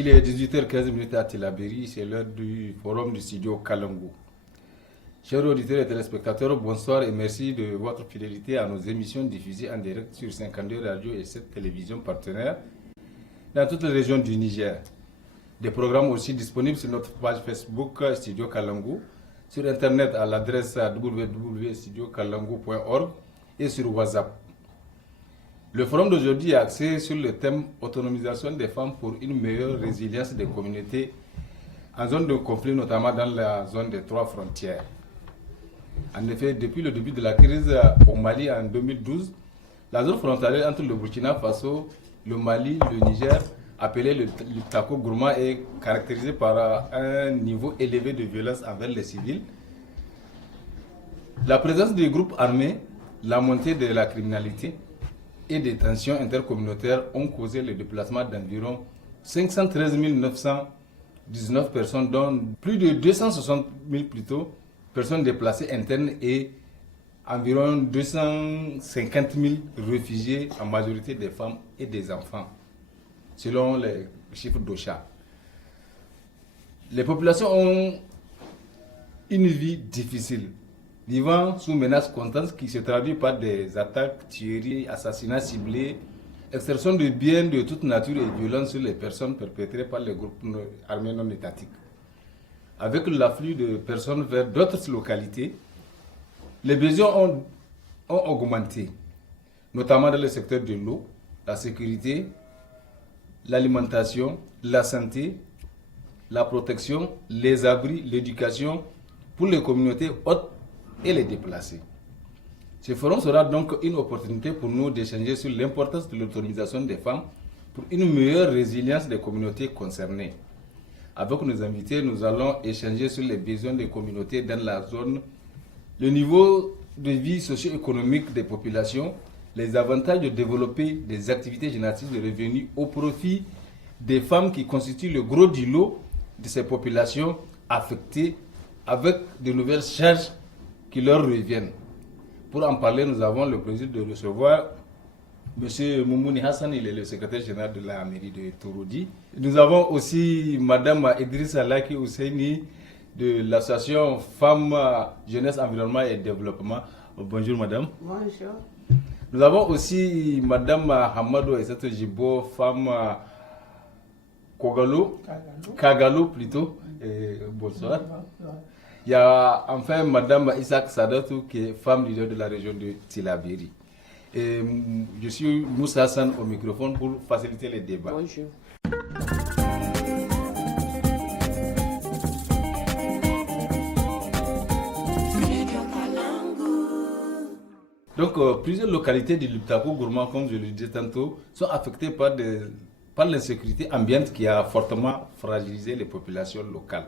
Il est 18h15 à Tillabéri, c'est l'heure du forum du studio Kalangu. Chers auditeurs et téléspectateurs, bonsoir et merci de votre fidélité à nos émissions diffusées en direct sur 52 radios et 7 télévisions partenaires dans toutes les régions du Niger. Des programmes aussi disponibles sur notre page Facebook Studio Kalangu, sur Internet à l'adresse www.studiokalangu.org et sur WhatsApp. Le forum d'aujourd'hui est axé sur le thème autonomisation des femmes pour une meilleure résilience des communautés en zone de conflit, notamment dans la zone des 3 frontières. En effet, depuis le début de la crise au Mali en 2012, la zone frontalière entre le Burkina Faso, le Mali, le Niger, appelée le Liptako Gourma, est caractérisée par un niveau élevé de violence envers les civils. La présence des groupes armés, la montée de la criminalité et des tensions intercommunautaires ont causé le déplacement d'environ 513 919 personnes, dont plus de 260 000 personnes déplacées internes et environ 250 000 réfugiés, en majorité des femmes et des enfants, selon les chiffres d'OCHA. Les populations ont une vie difficile, vivant sous menaces constantes qui se traduisent par des attaques, tueries, assassinats ciblés, extorsion de biens de toute nature et violences sur les personnes perpétrées par les groupes armés non étatiques. Avec l'afflux de personnes vers d'autres localités, les besoins ont augmenté, notamment dans le secteur de l'eau, la sécurité, l'alimentation, la santé, la protection, les abris, l'éducation pour les communautés hautes et les déplacés. Ce forum sera donc une opportunité pour nous d'échanger sur l'importance de l'autonomisation des femmes pour une meilleure résilience des communautés concernées. Avec nos invités, nous allons échanger sur les besoins des communautés dans la zone, le niveau de vie socio-économique des populations, les avantages de développer des activités génératrices de revenus au profit des femmes qui constituent le gros du lot de ces populations affectées avec de nouvelles charges qui leur reviennent. Pour en parler, nous avons le plaisir de recevoir M. Moumouni Hassan, il est le secrétaire général de la mairie de Torodi. Nous avons aussi Mme Idrissa Laki Ousseini de l'association Femmes, Jeunesse, Environnement et Développement. Bonjour madame. Bonjour. Nous avons aussi Mme Hamadou Essato Jibo, femme Kagalo plutôt. Bonsoir. Il y a enfin Mme Isaac Sadatou qui est femme leader de la région de Tillabéri. Et je suis Moussa Hassan au microphone pour faciliter les débats. Bonjour. Donc, plusieurs localités du Liptako Gourma, comme je le disais tantôt, sont affectées par l'insécurité ambiante qui a fortement fragilisé les populations locales.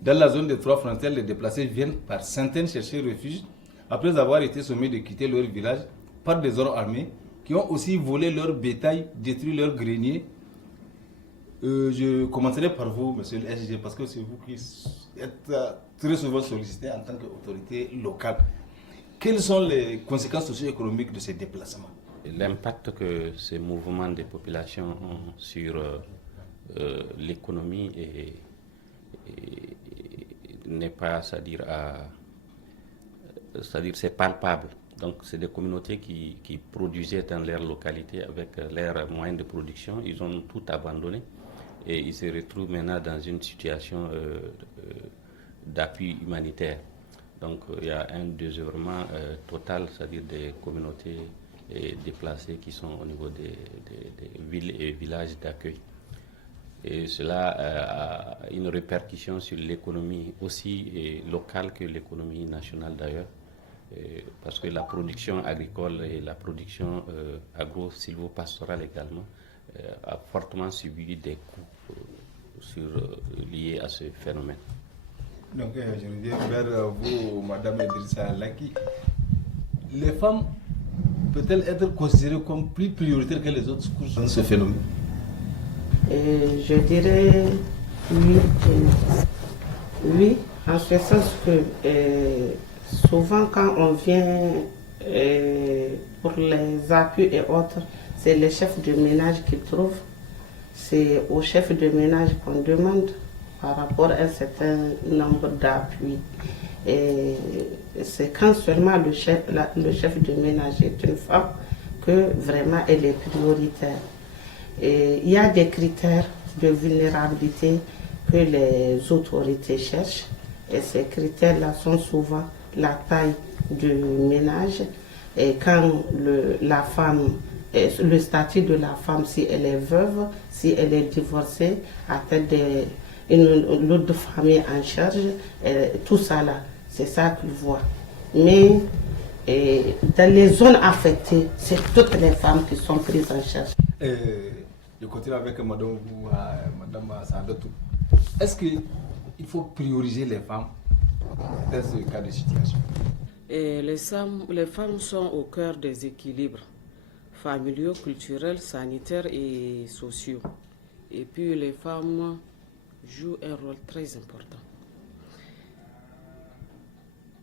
Dans la zone des 3 frontières, les déplacés viennent par centaines chercher refuge après avoir été sommés de quitter leur village par des hommes armés qui ont aussi volé leur bétail, détruit leurs greniers. Je commencerai par vous, monsieur le SG, parce que c'est vous qui êtes très souvent sollicité en tant qu'autorité locale. Quelles sont les conséquences socio-économiques de ces déplacements? L'impact que ces mouvements des populations ont sur l'économie n'est pas, c'est-à-dire c'est palpable. Donc c'est des communautés qui produisaient dans leur localité avec leurs moyens de production. Ils ont tout abandonné et ils se retrouvent maintenant dans une situation d'appui humanitaire. Donc il y a un désœuvrement total, c'est-à-dire des communautés déplacées qui sont au niveau des villes et villages d'accueil. Et cela a une répercussion sur l'économie aussi locale que l'économie nationale d'ailleurs. Parce que la production agricole et la production agro-silvopastorale également a fortement subi des coûts liés à ce phénomène. Donc, je reviens vers vous, Mme Idrissa Laki. Les femmes peuvent-elles être considérées comme plus prioritaires que les autres couches dans ce phénomène? Je dirais oui. Oui, en ce sens que souvent quand on vient pour les appuis et autres, c'est les chefs de ménage qui trouvent. c'est au chef de ménage qu'on demande par rapport à un certain nombre d'appuis. Et c'est quand seulement le chef de ménage est une femme que vraiment elle est prioritaire. Et il y a des critères de vulnérabilité que les autorités cherchent. Et ces critères-là sont souvent la taille du ménage et quand la femme, le statut de la femme, si elle est veuve, si elle est divorcée, à tête d'une autre famille en charge, tout ça là, c'est ça qu'ils voient. Mais dans les zones affectées, c'est toutes les femmes qui sont prises en charge. Je continue avec Madame Saadatou. Est-ce qu'il faut prioriser les femmes dans ce cas de situation? Et les femmes sont au cœur des équilibres familiaux, culturels, sanitaires et sociaux. Et puis les femmes jouent un rôle très important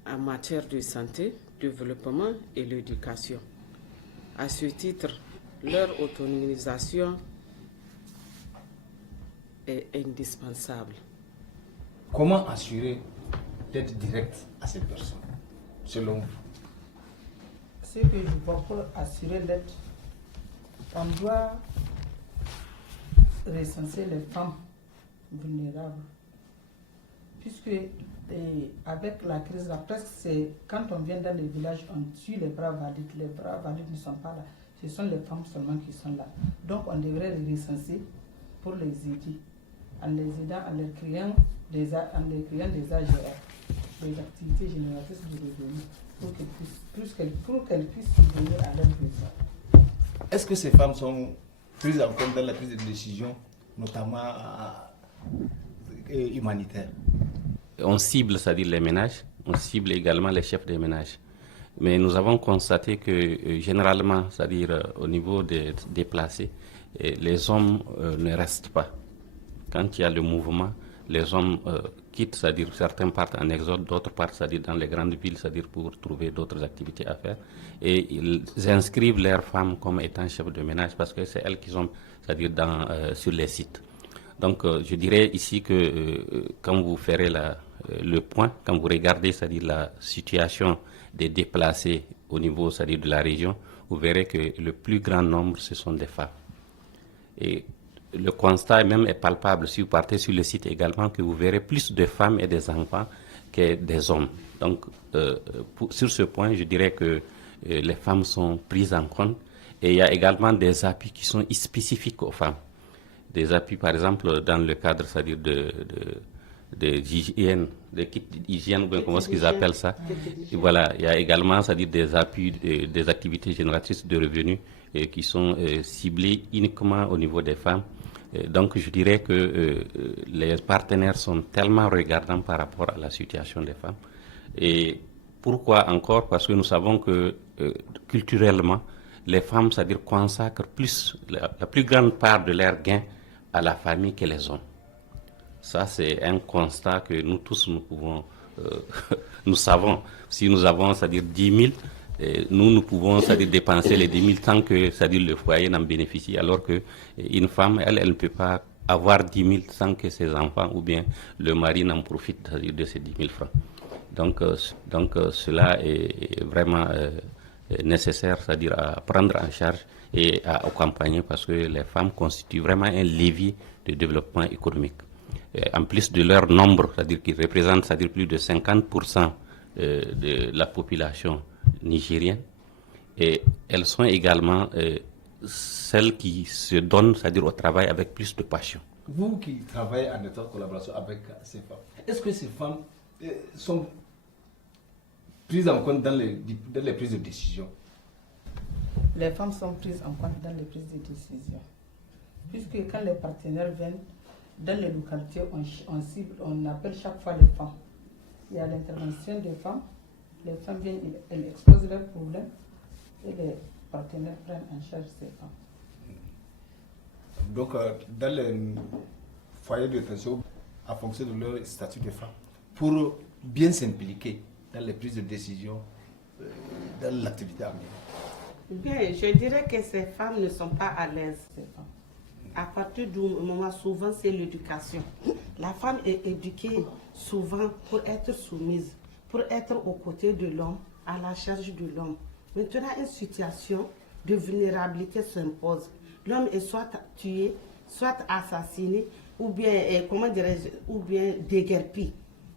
en matière de santé, développement et l'éducation. À ce titre, leur autonomisation est indispensable. Comment assurer l'aide directe à ces personnes, selon vous? Ce que je vois pour assurer l'aide, on doit recenser les femmes vulnérables. Puisque avec la crise, là, presque c'est quand on vient dans les villages, on tue les bras valides. Les bras valides ne sont pas là. Ce sont les femmes seulement qui sont là. Donc on devrait les recenser pour les aider, en les aidant, en leur créant des AGR, des activités génératrices de revenus, pour qu'elles puissent subvenir à leurs besoins. Est-ce que ces femmes sont prises en compte dans la prise de décision, notamment humanitaire? On cible, c'est-à-dire les ménages, on cible également les chefs des ménages. Mais nous avons constaté que généralement, c'est-à-dire au niveau des déplacés, les hommes ne restent pas. Quand il y a le mouvement, les hommes quittent, c'est-à-dire certains partent en exode, d'autres partent, c'est-à-dire dans les grandes villes, c'est-à-dire pour trouver d'autres activités à faire. Et ils inscrivent leurs femmes comme étant chefs de ménage parce que c'est elles qui sont, c'est-à-dire sur les sites. Donc je dirais ici que quand vous ferez le point, quand vous regardez, c'est-à-dire la situation des déplacés au niveau, c'est-à-dire de la région, vous verrez que le plus grand nombre, ce sont des femmes. Et le constat même est palpable si vous partez sur le site également, que vous verrez plus de femmes et des enfants que des hommes. Donc, sur ce point, je dirais que les femmes sont prises en compte et il y a également des appuis qui sont spécifiques aux femmes. Des appuis, par exemple, dans le cadre, c'est-à-dire d'hygiène, des kits d'hygiène, ou bien comment est-ce qu'ils appellent ça. Et voilà, il y a également, c'est-à-dire des appuis, des activités génératrices de revenus qui sont ciblées uniquement au niveau des femmes. Donc je dirais que les partenaires sont tellement regardants par rapport à la situation des femmes. Et pourquoi encore? Parce que nous savons que culturellement, les femmes, c'est-à-dire consacrent la plus grande part de leurs gains à la famille que les hommes. Ça, c'est un constat que nous tous, nous pouvons, nous savons. Si nous avons, c'est-à-dire 10 000, nous pouvons, c'est-à-dire dépenser les 10 000 tant que, c'est-à-dire le foyer n'en bénéficie, alors qu'une femme, elle ne peut pas avoir 10 000 sans que ses enfants ou bien le mari n'en profite, c'est-à-dire de ces 10 000 francs. Donc cela est vraiment nécessaire, c'est-à-dire à prendre en charge et à accompagner parce que les femmes constituent vraiment un levier de développement économique. En plus de leur nombre, c'est-à-dire qu'ils représentent, c'est-à-dire plus de 50% de la population nigérienne, et elles sont également celles qui se donnent, c'est-à-dire au travail avec plus de passion. Vous qui travaillez en étroite collaboration avec ces femmes, est-ce que ces femmes sont prises en compte dans les prises de décision? Les femmes sont prises en compte dans les prises de décision. Puisque quand les partenaires viennent dans les localités, on appelle chaque fois les femmes. Il y a l'intervention des femmes. Les femmes viennent, elles exposent leurs problèmes et les partenaires prennent en charge ces femmes. Donc, dans les foyers de tension, en fonction de leur statut de femme, pour bien s'impliquer dans les prises de décision, dans l'activité améliorée. Bien, je dirais que ces femmes ne sont pas à l'aise. Ces femmes. à partir du moment, souvent, c'est l'éducation. La femme est éduquée souvent pour être soumise, pour être aux côtés de l'homme, à la charge de l'homme. Maintenant, une situation de vulnérabilité s'impose. L'homme est soit tué, soit assassiné, ou bien, ou bien déguerpi.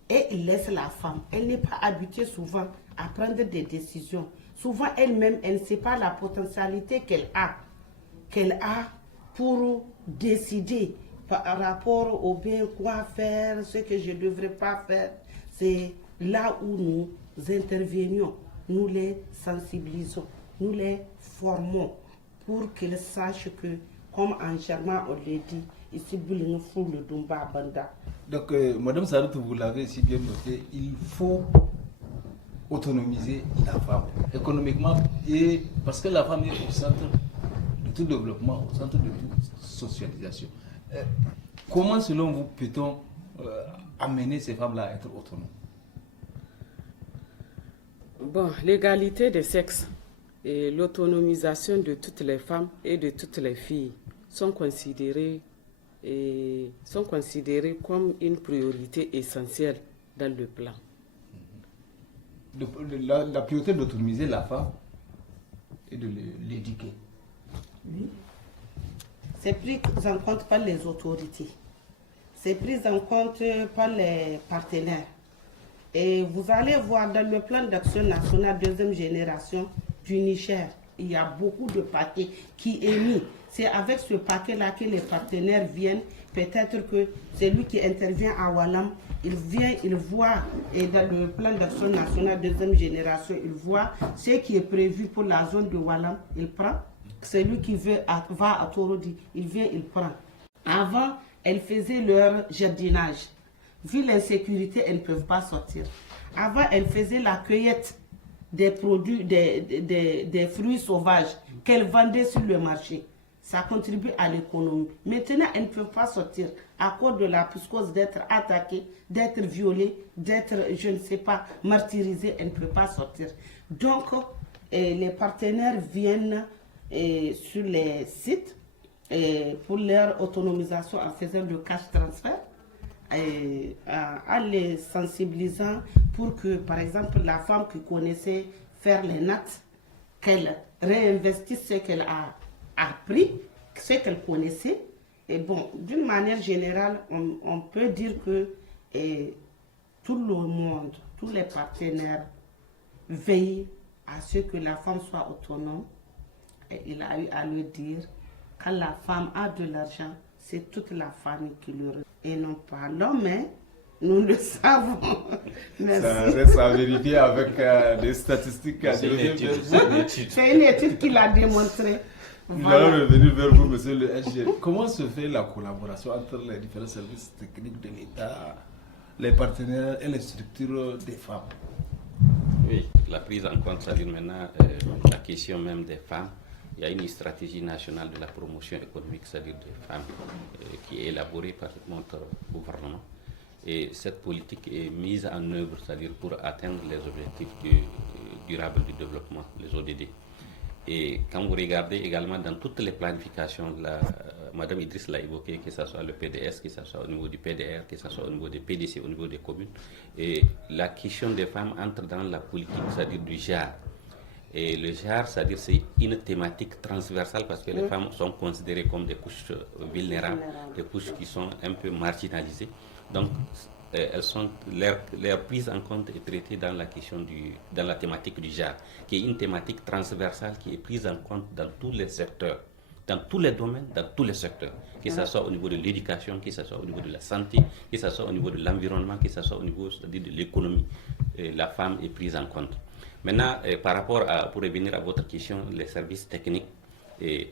Et il laisse la femme. Elle n'est pas habituée souvent à prendre des décisions. Souvent, elle-même, elle ne sait pas la potentialité qu'elle a pour décider par rapport au bien quoi faire, ce que je ne devrais pas faire. C'est là où nous intervenions, nous les sensibilisons, nous les formons pour qu'ils sachent que, comme en germain on l'a dit, ici, Bouling Fou le Dumba Banda. Donc, Madame Saruto, vous l'avez si bien noté, il faut autonomiser la femme économiquement, et parce que la femme est au centre de tout développement, au centre de toute socialisation. Comment, selon vous, peut-on amener ces femmes-là à être autonomes? Bon, l'égalité des sexes et l'autonomisation de toutes les femmes et de toutes les filles sont considérées comme une priorité essentielle dans le plan. La priorité d'autonomiser la femme et de l'éduquer. Oui. C'est pris en compte par les autorités. C'est pris en compte par les partenaires. Et vous allez voir dans le plan d'action national deuxième génération du Niger, il y a beaucoup de paquets qui est mis. C'est avec ce paquet-là que les partenaires viennent. Peut-être que celui qui intervient à Walam, il vient, il voit, et dans le plan d'action national deuxième génération, il voit ce qui est prévu pour la zone de Walam, il prend. Celui qui va à Torodi, il vient, il prend. Avant, elles faisaient leur jardinage. Vu l'insécurité, elles ne peuvent pas sortir. Avant, elles faisaient la cueillette des produits, des fruits sauvages qu'elles vendaient sur le marché. Ça contribue à l'économie. Maintenant, elles ne peuvent pas sortir à cause de la psychose d'être attaquées, d'être violées, d'être, je ne sais pas, martyrisées. Elles ne peuvent pas sortir. Donc, les partenaires viennent sur les sites pour leur autonomisation en faisant le cash transfert, en les sensibilisant pour que, par exemple, la femme qui connaissait faire les nattes, qu'elle réinvestisse ce qu'elle a appris, ce qu'elle connaissait. Et bon, d'une manière générale, on peut dire que tout le monde, tous les partenaires veillent à ce que la femme soit autonome. Et il a eu à le dire, quand la femme a de l'argent, c'est toute la famille qui le reçoit et non pas l'homme. Hein? Nous le savons. Merci. Ça reste à vérifier avec des statistiques. C'est une étude qui l'a démontré. Nous allons revenir vers vous, monsieur le SG. Comment se fait la collaboration entre les différents services techniques de l'État, les partenaires et les structures des femmes? Oui, la prise en compte, c'est-à-dire maintenant la question même des femmes. Il y a une stratégie nationale de la promotion économique, c'est-à-dire des femmes, qui est élaborée par notre gouvernement. Et cette politique est mise en œuvre, c'est-à-dire pour atteindre les objectifs durables du développement, les ODD. Et quand vous regardez également dans toutes les planifications, Madame Idriss l'a évoqué, que ce soit le PDS, que ce soit au niveau du PDR, que ce soit au niveau des PDC, au niveau des communes, et la question des femmes entre dans la politique, c'est-à-dire du genre. Et le genre, c'est-à-dire c'est une thématique transversale parce que les femmes sont considérées comme des couches vulnérables, des couches qui sont un peu marginalisées. Donc, leur prise en compte est traitée dans la question dans la thématique du genre, qui est une thématique transversale qui est prise en compte dans tous les secteurs, dans tous les domaines, dans tous les secteurs, que ce soit au niveau de l'éducation, que ce soit au niveau de la santé, que ce soit au niveau de l'environnement, que ce soit au niveau, c'est-à-dire de l'économie. La femme est prise en compte. Maintenant, par rapport pour revenir à votre question, les services techniques, il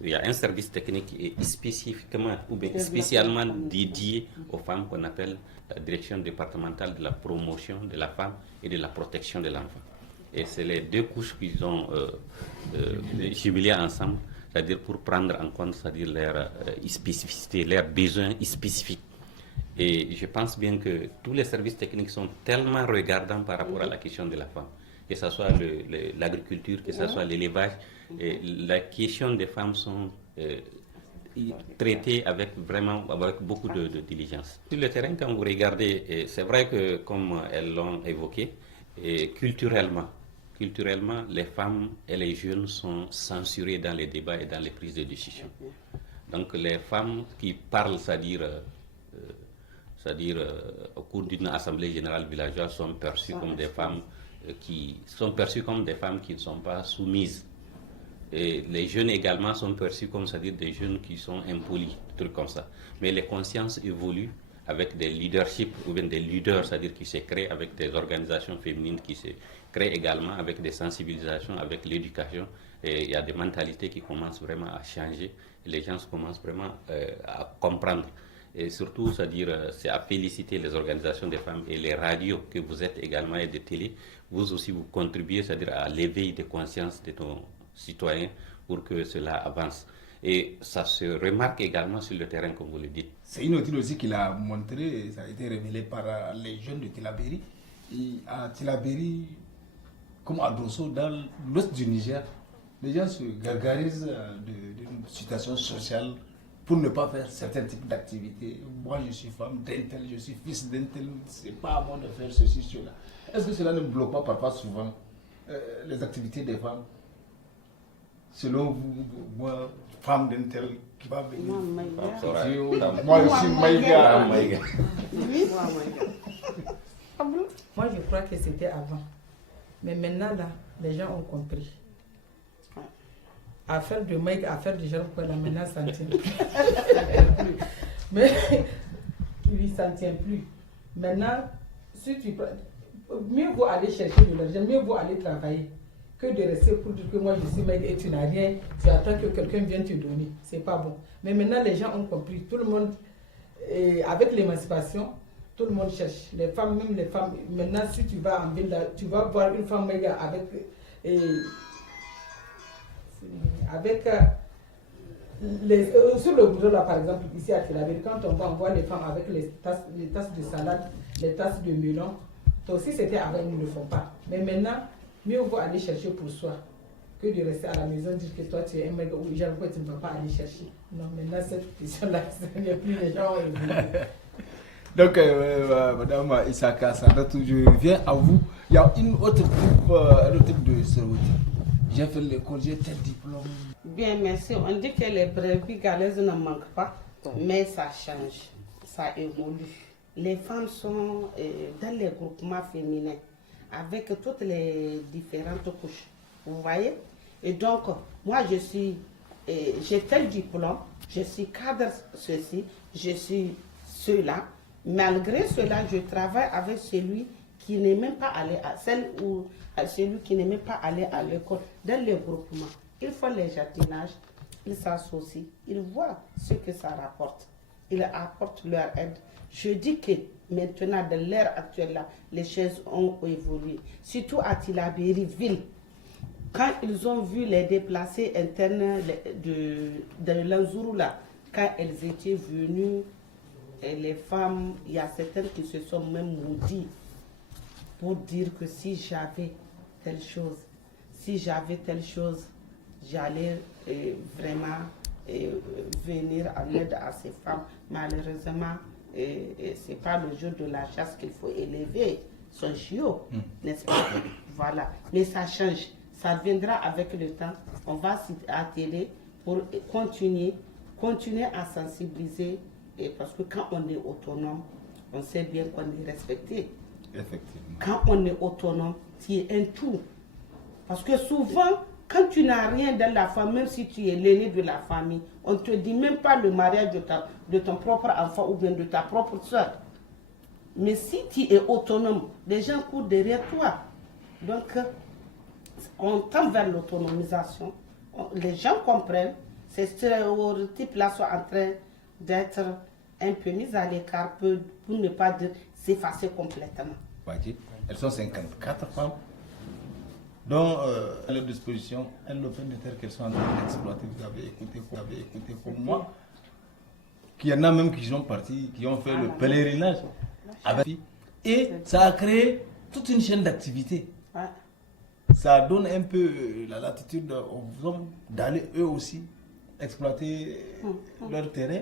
y a un service technique qui est spécifiquement ou bien spécialement dédié aux femmes qu'on appelle la direction départementale de la promotion de la femme et de la protection de l'enfant. Et c'est les deux couches qu'ils ont jumelées ensemble, c'est-à-dire pour prendre en compte, c'est-à-dire leurs spécificités, leurs besoins spécifiques. Et je pense bien que tous les services techniques sont tellement regardants par rapport à la question de la femme que ce soit l'agriculture, que ce soit l'élevage. La question des femmes sont traitées avec beaucoup de diligence. Sur le terrain, quand vous regardez, c'est vrai que, comme elles l'ont évoqué, culturellement, les femmes et les jeunes sont censurés dans les débats et dans les prises de décision. Donc les femmes qui parlent, c'est-à-dire au cours d'une assemblée générale villageoise, sont perçues comme des femmes qui ne sont pas soumises. Et les jeunes également sont perçus comme, c'est-à-dire des jeunes qui sont impolis, des trucs comme ça. Mais les consciences évoluent avec des leaderships ou bien des leaders, c'est-à-dire qui se créent avec des organisations féminines qui se créent également avec des sensibilisations, avec l'éducation. Et il y a des mentalités qui commencent vraiment à changer. Et les gens commencent vraiment à comprendre. Et surtout, c'est-à-dire, c'est à féliciter les organisations des femmes et les radios que vous êtes également et des télés. Vous aussi, vous contribuez, c'est-à-dire à l'éveil de conscience de nos citoyens pour que cela avance. Et ça se remarque également sur le terrain, comme vous le dites. C'est une étude aussi qu'il a montré, ça a été révélé par les jeunes de Tillabéri. Et à Tillabéri, comme à Dosso, dans l'ouest du Niger, les gens se gargarisent d'une situation sociale pour ne pas faire certains types d'activités. Moi, je suis femme d'un tel, je suis fils d'un tel, c'est pas à moi de faire ceci, cela. Est-ce que cela ne bloque pas parfois souvent les activités des femmes? Selon vous, moi, femme d'un tel qui va venir. Moi, je suis Maïga. Moi, je crois que c'était avant. Mais maintenant, là, les gens ont compris. Affaire de Maïga, affaire de Jérôme, maintenant, ça ne tient plus. Mais, oui, ça ne tient plus. Maintenant, si tu mieux vaut aller chercher de l'argent, mieux vaut aller travailler que de rester pour dire que moi je suis Maïga et tu n'as rien, tu attends que quelqu'un vienne te donner. C'est pas bon. Mais maintenant, les gens ont compris. Tout le monde, avec l'émancipation, tout le monde cherche. Les femmes, même les femmes. Maintenant, si tu vas en ville, tu vas voir une femme Maïga avec sur le boulot là, par exemple, ici à Tillabéri, quand on voit les femmes avec les tasses de salade, les tasses de melon, toi aussi c'était avant, ils ne le font pas. Mais maintenant, mieux vaut aller chercher pour soi que de rester à la maison dire que toi tu es un mec ou tu ne vas pas aller chercher. Non, maintenant cette question-là, ce n'est plus les gens. Donc, Madame Issaka Sadatou, je viens à vous. Il y a un autre type de stéréotype. J'ai fait l'école, j'ai tel diplôme. Bien, merci. On dit que les brebis galaises ne manquent pas, mais ça change, ça évolue. Les femmes sont dans les groupements féminins avec toutes les différentes couches. Vous voyez? Et donc, moi, j'ai tel diplôme, je suis cadre ceci, je suis cela. Malgré cela, je travaille avec celui qui n'est même pas allé à celui qui n'est même pas allé à l'école. Dans le groupement, ils font les jardinages, ils s'associent, ils voient ce que ça rapporte. Ils apportent leur aide. Je dis que maintenant, dans l'ère actuelle, là, les choses ont évolué. Surtout à Tillabéri ville. Quand ils ont vu les déplacés internes de l'Anzourou, là, quand elles étaient venues, et les femmes, il y a certaines qui se sont même maudites pour dire que si j'avais telle chose, j'allais vraiment venir en aide à ces femmes. Malheureusement, ce n'est pas le jour de la chasse qu'il faut élever son chiot, n'est-ce pas? Voilà. Mais ça change. Ça viendra avec le temps. On va s'atteler pour continuer à sensibiliser. Et parce que quand on est autonome, on sait bien qu'on est respecté. Effectivement. Quand on est autonome, tu es un tout. Parce que souvent, quand tu n'as rien dans la famille, même si tu es l'aîné de la famille, on ne te dit même pas le mariage de ton propre enfant ou bien de ta propre soeur. Mais si tu es autonome, les gens courent derrière toi. Donc, on tend vers l'autonomisation. Les gens comprennent. Ces stéréotypes-là sont en train d'être un peu mis à l'écart pour ne pas dire s'effacer complètement. Elles sont 54 femmes dont à leur disposition un lopin de terre qu'elles sont en train d'exploiter. Vous avez écouté comme moi. Qu'il y en a même qui sont partis, qui ont fait le pèlerinage avec. Et ça a créé toute une chaîne d'activités. ça donne un peu la latitude aux hommes d'aller eux aussi exploiter leur terrain.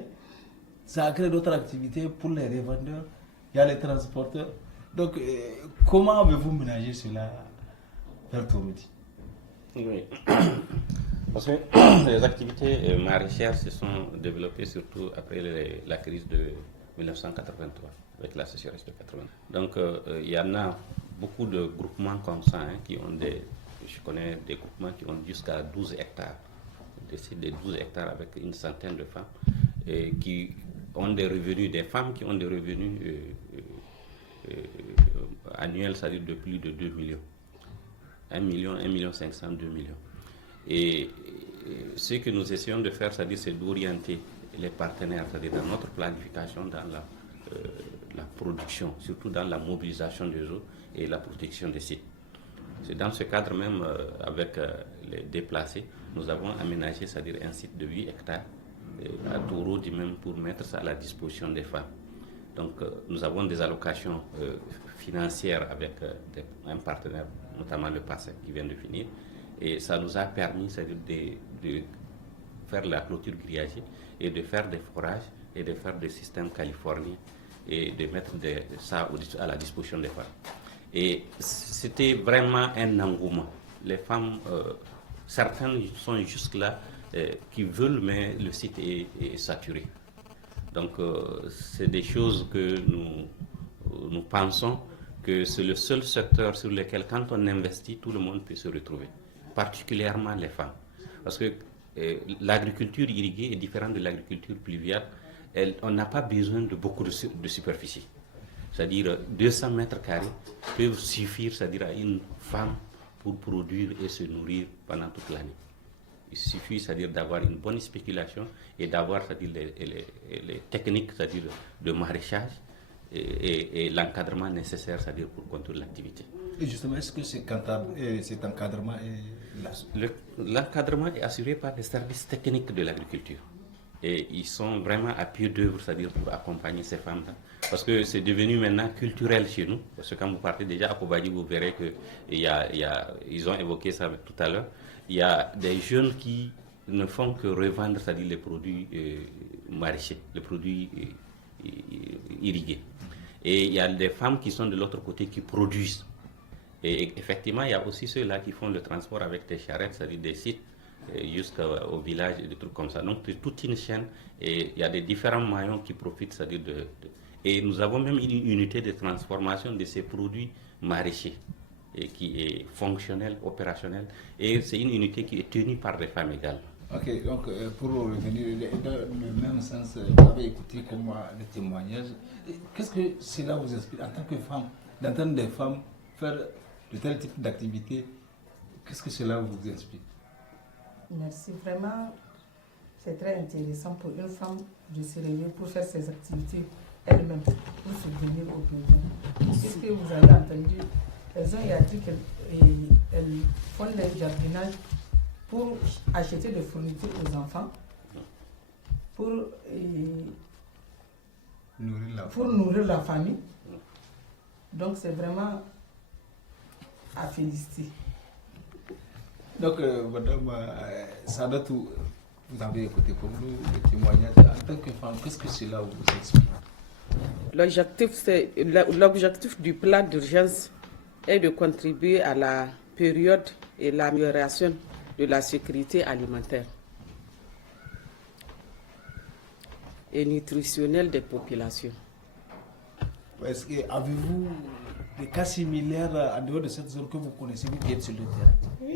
Ça crée d'autres activités pour les revendeurs, il y a les transporteurs. Donc, comment avez-vous ménagé cela vers Torodi? Oui, parce que les activités maraîchères se sont développées surtout après la crise de 1983, avec la sécheresse de 80. Donc, il y en a beaucoup de groupements comme ça, qui ont je connais des groupements qui ont jusqu'à 12 hectares, des 12 hectares avec une centaine de femmes, et qui ont des revenus, des femmes qui ont des revenus annuels, c'est-à-dire de plus de 2 millions. 1 million, 1 million 500, 2 millions. Et ce que nous essayons de faire, c'est d'orienter les partenaires, c'est-à-dire dans notre planification, dans la production, surtout dans la mobilisation des eaux et la protection des sites. C'est dans ce cadre même, avec les déplacés, nous avons aménagé, c'est-à-dire un site de 8 hectares à Torodi même pour mettre ça à la disposition des femmes. Donc nous avons des allocations financières avec un partenaire, notamment le PASSEC qui vient de finir, et ça nous a permis, c'est-à-dire de faire la clôture grillagée et de faire des forages et de faire des systèmes californiens et de mettre ça à la disposition des femmes. Et c'était vraiment un engouement. Les femmes, certaines sont jusque là, qui veulent, mais le site est saturé. Donc c'est des choses que nous pensons que c'est le seul secteur sur lequel, quand on investit, tout le monde peut se retrouver, particulièrement les femmes. Parce que l'agriculture irriguée est différente de l'agriculture pluviale. On n'a pas besoin de beaucoup de superficie. C'est-à-dire 200 mètres carrés peuvent suffire, c'est-à-dire à une femme pour produire et se nourrir pendant toute l'année. Il suffit, c'est-à-dire d'avoir une bonne spéculation et d'avoir, c'est-à-dire les techniques, c'est-à-dire de maraîchage et l'encadrement nécessaire, c'est-à-dire pour contrôler l'activité. Et justement, est-ce que cet encadrement est... L'encadrement est assuré par les services techniques de l'agriculture. Et ils sont vraiment à pied d'œuvre, c'est-à-dire pour accompagner ces femmes-là. Parce que c'est devenu maintenant culturel chez nous. Parce que quand vous partez déjà à Kobadi, vous verrez qu'ils ont évoqué ça tout à l'heure. Il y a des jeunes qui ne font que revendre, c'est-à-dire les produits maraîchers, les produits irrigués. Et il y a des femmes qui sont de l'autre côté qui produisent. Et effectivement, il y a aussi ceux-là qui font le transport avec des charrettes, c'est-à-dire des sites, jusqu'au village et des trucs comme ça. Donc c'est toute une chaîne et il y a des différents maillons qui profitent, c'est-à-dire et nous avons même une unité de transformation de ces produits maraîchers et qui est fonctionnelle, opérationnelle, et c'est une unité qui est tenue par des femmes également. Ok, donc pour revenir dans le même sens, vous avez écouté comme moi le témoignage. Qu'est-ce que cela vous inspire en tant que femme, d'entendre des femmes faire de tel type d'activité? Qu'est-ce que cela vous inspire? Merci, vraiment, c'est très intéressant pour une femme de se réveiller pour faire ses activités elle-même, pour subvenir aux besoins. Qu'est-ce que vous avez entendu? Elles ont dit qu'elles font le jardinage pour acheter des fournitures aux enfants, pour nourrir la famille. Donc c'est vraiment à féliciter. Donc, madame Sadatou, vous avez écouté pour nous le témoignage. En tant que femme, qu'est-ce que cela vous explique? L'objectif du plan d'urgence est de contribuer à la période et l'amélioration de la sécurité alimentaire et nutritionnelle des populations. Est-ce que avez-vous des cas similaires en dehors de cette zone que vous connaissez, vous qui êtes sur le terrain? Oui.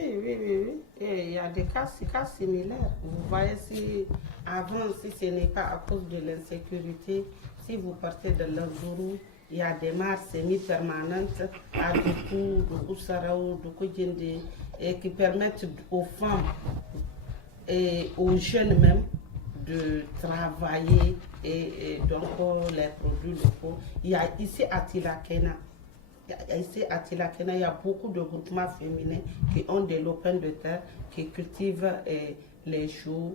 Et il y a des cas similaires. Vous voyez, si avant, si ce n'est pas à cause de l'insécurité, si vous partez de l'Angourou, il y a des mares semi-permanentes à Doukou, Doukou-Saraou, Doukou-Djindi, et qui permettent aux femmes et aux jeunes même de travailler et donc les produits locaux. Il y a ici à Tilakena, il y a beaucoup de groupements féminins qui ont des lopins de terre, qui cultivent les choux,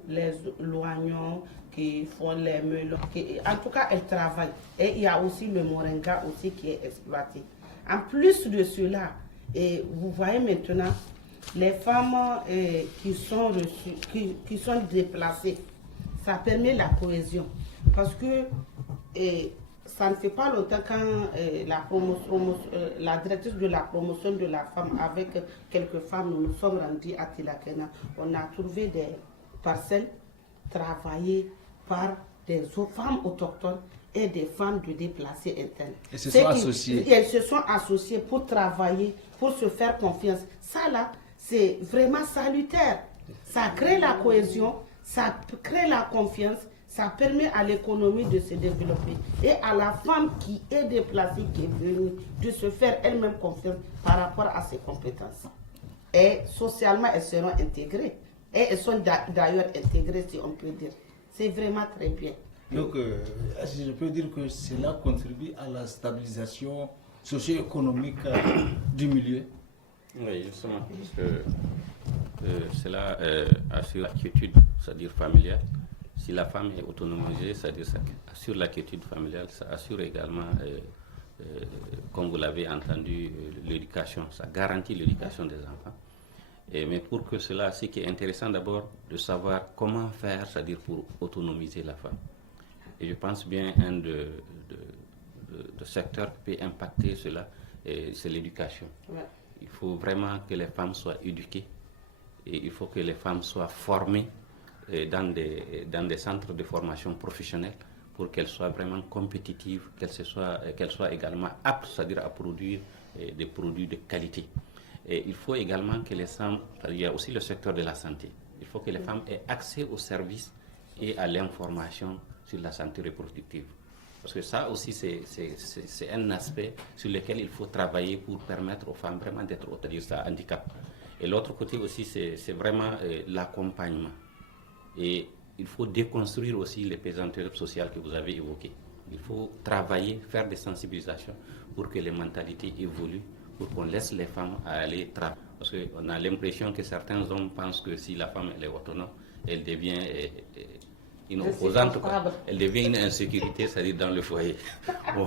l'oignon, qui font les melons. En tout cas, elles travaillent. Et il y a aussi le moringa aussi qui est exploité. En plus de cela, Et vous voyez maintenant, les femmes qui sont reçues, qui sont déplacées, ça permet la cohésion. Parce que ça ne fait pas longtemps quand la directrice de la promotion de la femme avec quelques femmes, nous nous sommes rendus à Tilakena. On a trouvé des parcelles travaillées par des femmes autochtones et des femmes de déplacés internes. Et se sont associées. Elles se sont associées pour travailler, pour se faire confiance. Ça là, c'est vraiment salutaire. Ça crée la cohésion, ça crée la confiance, ça permet à l'économie de se développer et à la femme qui est déplacée, qui est venue, de se faire elle-même confiance par rapport à ses compétences. Et socialement, elles seront intégrées. Et elles sont d'ailleurs intégrées, si on peut dire. C'est vraiment très bien. Donc, je peux dire que cela contribue à la stabilisation socio-économique du milieu. Oui, justement, parce que cela assure la quiétude, c'est-à-dire familiale. Si la femme est autonomisée, c'est-à-dire ça assure la quiétude familiale, ça assure également, comme vous l'avez entendu, l'éducation, ça garantit l'éducation des enfants. Mais pour que cela, ce qui est intéressant d'abord de savoir comment faire, c'est-à-dire pour autonomiser la femme. Et je pense bien un de secteurs qui peut impacter cela, c'est l'éducation. Ouais. Il faut vraiment que les femmes soient éduquées et il faut que les femmes soient formées dans des centres de formation professionnelle pour qu'elles soient vraiment compétitives, qu'elles soient également aptes, c'est-à-dire à produire des produits de qualité. Et il faut également que les femmes, il y a aussi le secteur de la santé, il faut que les femmes aient accès aux services et à l'information sur la santé reproductive. Parce que ça aussi, c'est un aspect sur lequel il faut travailler pour permettre aux femmes vraiment d'être, c'est-à-dire ça, handicap. Et l'autre côté aussi, c'est vraiment l'accompagnement. Et il faut déconstruire aussi les pesanteurs sociales que vous avez évoquées. Il faut travailler, faire des sensibilisations pour que les mentalités évoluent, pour qu'on laisse les femmes aller travailler. Parce qu'on a l'impression que certains hommes pensent que si la femme elle est autonome, elle devient une opposante, elle devient une insécurité, c'est-à-dire dans le foyer. Bon,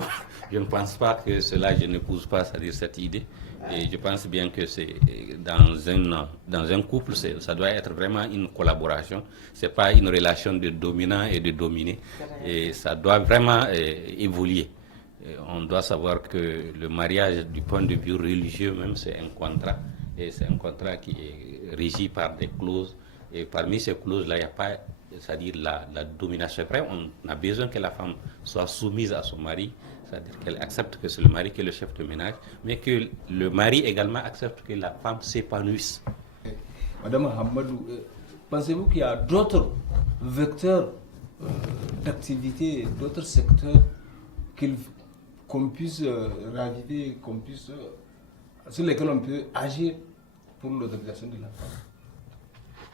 je ne pense pas que cela, je n'épouse pas, c'est-à-dire cette idée. Et je pense bien que c'est dans un couple, ça doit être vraiment une collaboration. C'est pas une relation de dominant et de dominé. Et ça doit vraiment évoluer. On doit savoir que le mariage, du point de vue religieux même, c'est un contrat. Et c'est un contrat qui est régi par des clauses. Et parmi ces clauses-là, il n'y a pas, c'est-à-dire la domination. Après, on a besoin que la femme soit soumise à son mari, c'est-à-dire qu'elle accepte que c'est le mari qui est le chef de ménage, mais que le mari également accepte que la femme s'épanouisse. Madame Hamadou, pensez-vous qu'il y a d'autres vecteurs d'activité, d'autres secteurs qu'on puisse raviver, sur lesquels on peut agir pour l'autorisation de la femme?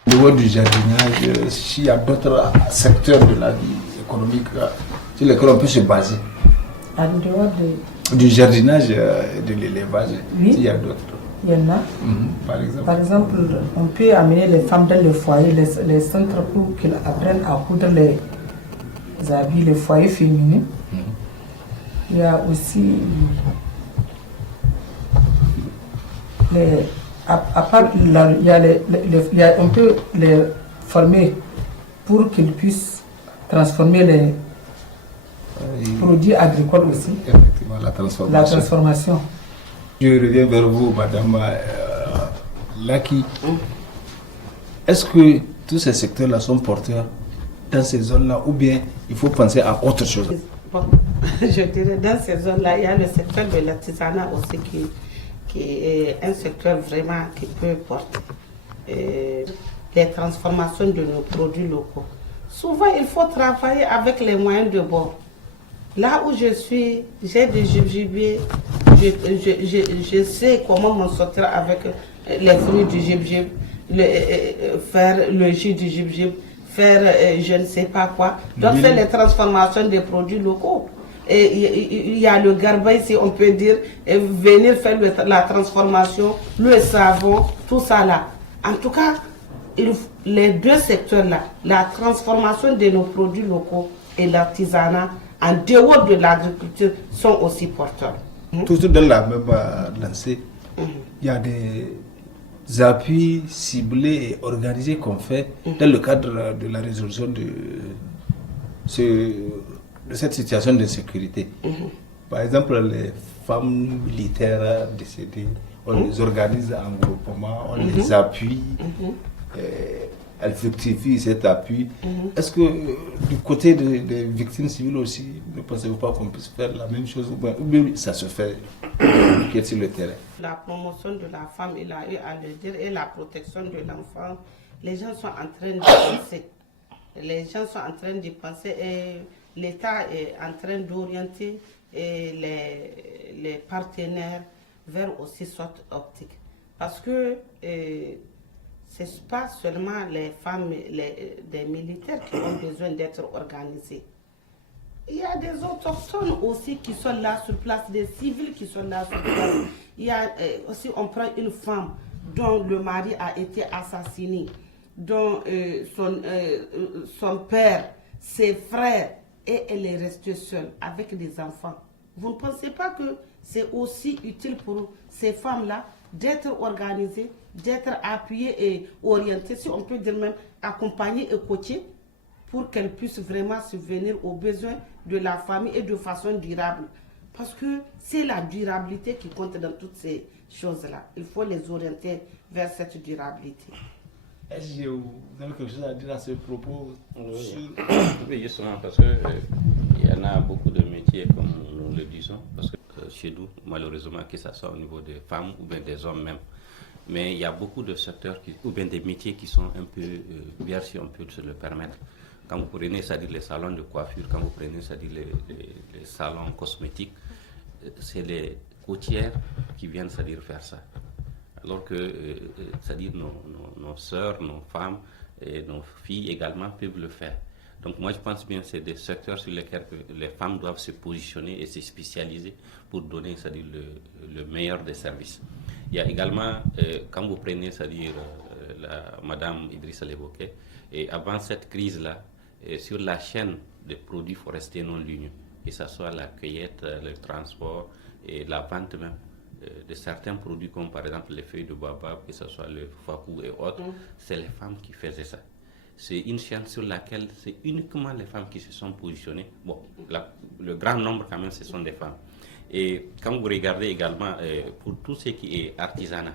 Au niveau du jardinage, s'il y a d'autres secteurs de la vie économique sur lesquels on peut se baser. En dehors du jardinage et de l'élevage, oui, il y a d'autres. Il y en a. Par exemple, on peut amener les femmes dans le foyer, les centres pour qu'elles apprennent à coudre les habits, les foyers féminins. Il y a aussi à part, on peut les former pour qu'ils puissent transformer les produits agricoles aussi. Effectivement, la transformation. Je reviens vers vous, Madame Laki. Est-ce que tous ces secteurs-là sont porteurs dans ces zones-là ou bien il faut penser à autre chose? Bon, je dirais dans ces zones-là, il y a le secteur de l'artisanat aussi qui est un secteur vraiment qui peut porter les transformations de nos produits locaux. Souvent, il faut travailler avec les moyens de bord. Là où je suis, j'ai des gibiers, je sais comment m'en sortir avec les fruits du gibier, faire le jus du gibier, faire je ne sais pas quoi. Donc, faire les transformations des produits locaux. Et il y a le garba ici, on peut dire, venir faire la transformation, le savon, tout ça là. En tout cas, les deux secteurs-là, la transformation de nos produits locaux et l'artisanat, en dehors de l'agriculture, sont aussi porteurs. Toujours dans la même lancée, Il y a des appuis ciblés et organisés qu'on fait dans le cadre de la résolution de cette situation d'insécurité. Par exemple, les femmes militaires décédées, on les organise en groupement, on les appuie, elles fructifient cet appui. Est-ce que du côté des victimes civiles aussi, ne pensez-vous pas qu'on puisse faire la même chose, ou bien ça se fait sur le terrain? La promotion de la femme, il a eu à le dire, et la protection de l'enfant, les gens sont en train de penser. Les gens sont en train de penser et l'État est en train d'orienter les partenaires vers aussi sorte optique. Parce que ce n'est pas seulement les femmes des militaires qui ont besoin d'être organisées. Il y a des autochtones aussi qui sont là sur place, des civils qui sont là sur place. Il y a aussi, on prend une femme dont le mari a été assassiné, dont son père, ses frères, et elle est restée seule avec des enfants. Vous ne pensez pas que c'est aussi utile pour ces femmes-là d'être organisées, d'être appuyées et orientées, si on peut dire même accompagnées et coachées, pour qu'elles puissent vraiment subvenir aux besoins de la famille et de façon durable. Parce que c'est la durabilité qui compte dans toutes ces choses-là. Il faut les orienter vers cette durabilité. Est-ce que vous avez quelque chose à dire à ce propos? Oui, justement, parce qu'il y en a beaucoup de métiers, comme nous le disons, parce que chez nous, malheureusement, que ce soit au niveau des femmes ou bien des hommes même, mais il y a beaucoup de secteurs ou bien des métiers qui sont un peu bien, si on peut se le permettre. Quand vous prenez, c'est-à-dire les salons de coiffure, quand vous prenez, c'est-à-dire les salons cosmétiques, c'est les côtières qui viennent, c'est-à-dire faire ça. Alors que, c'est-à-dire nos sœurs, nos femmes et nos filles également peuvent le faire. Donc moi je pense bien que c'est des secteurs sur lesquels les femmes doivent se positionner et se spécialiser pour donner, c'est-à-dire le meilleur des services. Il y a également, quand vous prenez, c'est-à-dire Madame Idrissa l'évoquait, et avant cette crise-là, sur la chaîne des produits forestiers non ligneux, que ce soit la cueillette, le transport et la vente même de certains produits comme par exemple les feuilles de baobab, que ce soit le fakou et autres, c'est les femmes qui faisaient ça. C'est une chaîne sur laquelle c'est uniquement les femmes qui se sont positionnées. Bon, le grand nombre quand même, ce sont des femmes. Et quand vous regardez également pour tout ce qui est artisanat,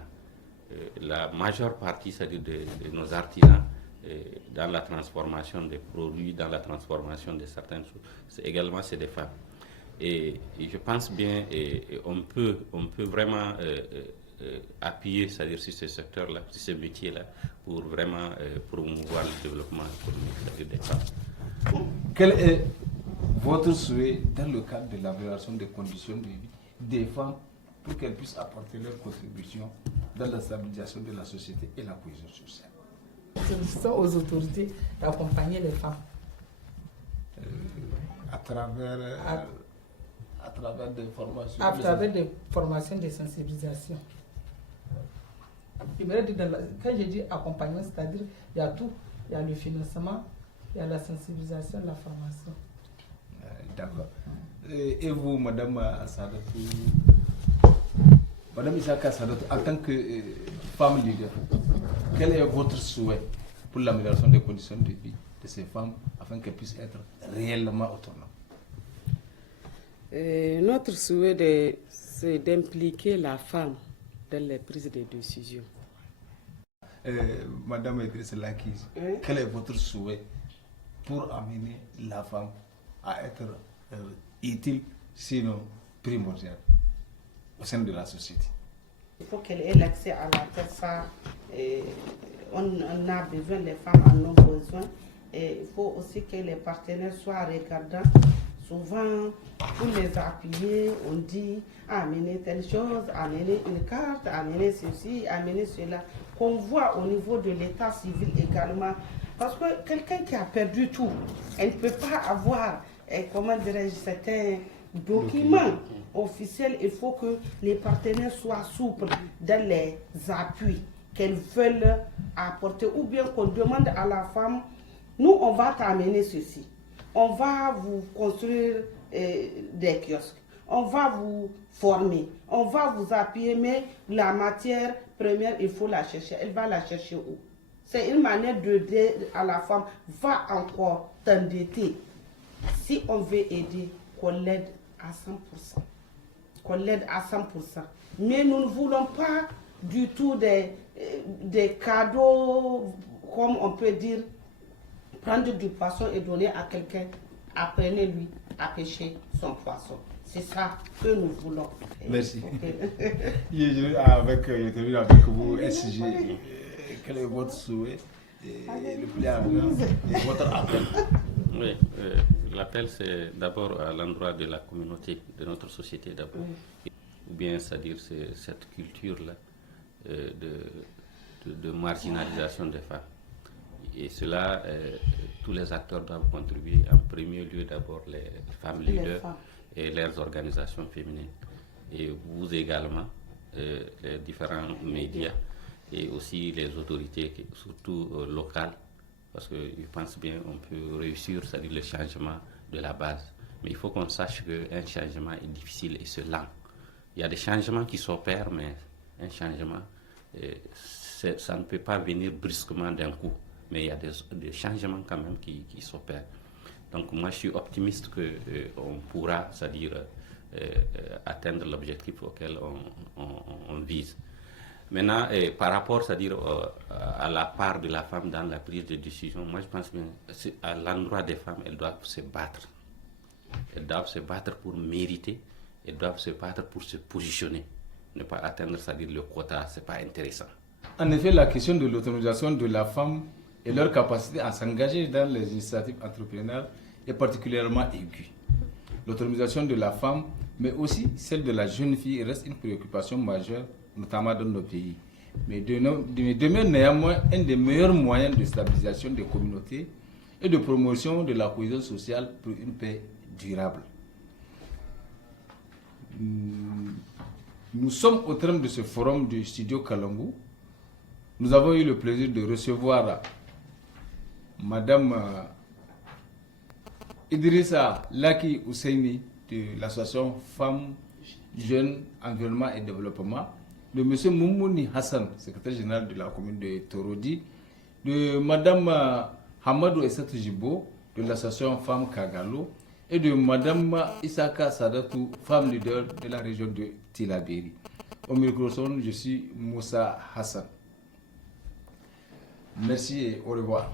la majeure partie, c'est-à-dire de nos artisans, dans la transformation des produits, dans la transformation de certaines choses, c'est des femmes. Et je pense bien, on peut vraiment appuyer, c'est-à-dire sur ce secteur-là, sur ce métier-là, pour vraiment promouvoir le développement économique, c'est-à-dire des femmes. Quel est votre souhait dans le cadre de l'amélioration des conditions de vie des femmes pour qu'elles puissent apporter leur contribution dans la stabilisation de la société et la cohésion sociale? C'est aux autorités d'accompagner les femmes. À travers des formations. À travers des formations de sensibilisation. Quand je dis accompagnement, c'est-à-dire il y a tout. Il y a le financement, il y a la sensibilisation, la formation. D'accord. Et vous, Madame Assadatou, Madame Isaka Assadatou, en tant que femme leader, quel est votre souhait pour l'amélioration des conditions de vie de ces femmes afin qu'elles puissent être réellement autonomes? Notre souhait, c'est d'impliquer la femme dans les prises de décision. Madame Idrissa Lakis, quel est votre souhait pour amener la femme à être utile, sinon primordiale, au sein de la société? Il faut qu'elle ait l'accès à la terre. Ça, on a besoin, les femmes en ont besoin. Et il faut aussi que les partenaires soient regardants. Souvent, pour les appuyer, on dit amener telle chose, amener une carte, amener ceci, amener cela. Qu'on voit au niveau de l'état civil également. Parce que quelqu'un qui a perdu tout, elle ne peut pas avoir, comment dirais-je, certains documents officiels. Il faut que les partenaires soient souples dans les appuis qu'elles veulent apporter. Ou bien qu'on demande à la femme, nous, on va t'amener ceci. On va vous construire des kiosques. on va vous former, on va vous appuyer, mais la matière première, il faut la chercher. Elle va la chercher où? C'est une manière de dire à la femme, va encore t'endetter. Si on veut aider, qu'on l'aide à 100%. Qu'on l'aide à 100%. Mais nous ne voulons pas du tout des cadeaux, comme on peut dire, prendre du poisson et donner à quelqu'un, apprenez-lui à pêcher son poisson. C'est ça que nous voulons. Merci. Je termine avec vous, SG. Quel est votre souhait le plus ardent et votre appel? Oui, l'appel c'est d'abord à l'endroit de la communauté, de notre société d'abord. Ou bien, c'est-à-dire cette culture-là de marginalisation des femmes. Et cela, tous les acteurs doivent contribuer. En premier lieu, d'abord les femmes leaders et leurs organisations féminines. Et vous également, les différents médias et aussi les autorités, surtout locales, parce que je pense bien on peut réussir, c'est-à-dire le changement de la base. Mais il faut qu'on sache qu'un changement est difficile et c'est lent. Il y a des changements qui s'opèrent, mais un changement, ça ne peut pas venir brusquement d'un coup. Mais il y a des changements quand même qui s'opèrent. Donc moi, je suis optimiste qu'on pourra, c'est-à-dire atteindre l'objectif auquel on vise. Maintenant, par rapport, c'est-à-dire à la part de la femme dans la prise de décision, moi je pense que à l'endroit des femmes, elles doivent se battre. Elles doivent se battre pour mériter, elles doivent se battre pour se positionner. Ne pas atteindre, c'est-à-dire le quota, ce n'est pas intéressant. En effet, la question de l'autonomisation de la femme et leur capacité à s'engager dans les initiatives entrepreneuriales est particulièrement aiguë. L'autonomisation de la femme, mais aussi celle de la jeune fille, reste une préoccupation majeure, notamment dans nos pays. Mais demeure néanmoins un des meilleurs moyens de stabilisation des communautés et de promotion de la cohésion sociale pour une paix durable. Nous sommes au terme de ce forum du studio Kalangu. Nous avons eu le plaisir de recevoir Madame Idrissa Laki Ousseini de l'association Femmes, Jeunes, Environnement et Développement, de M. Moumouni Hassan, secrétaire général de la commune de Torodi, de Mme Hamadou Essat Jibo de l'association Femmes Kagalo et de Mme Isaka Sadatou, femme leader de la région de Tilaberi. Au microphone, je suis Moussa Hassan. Merci et au revoir.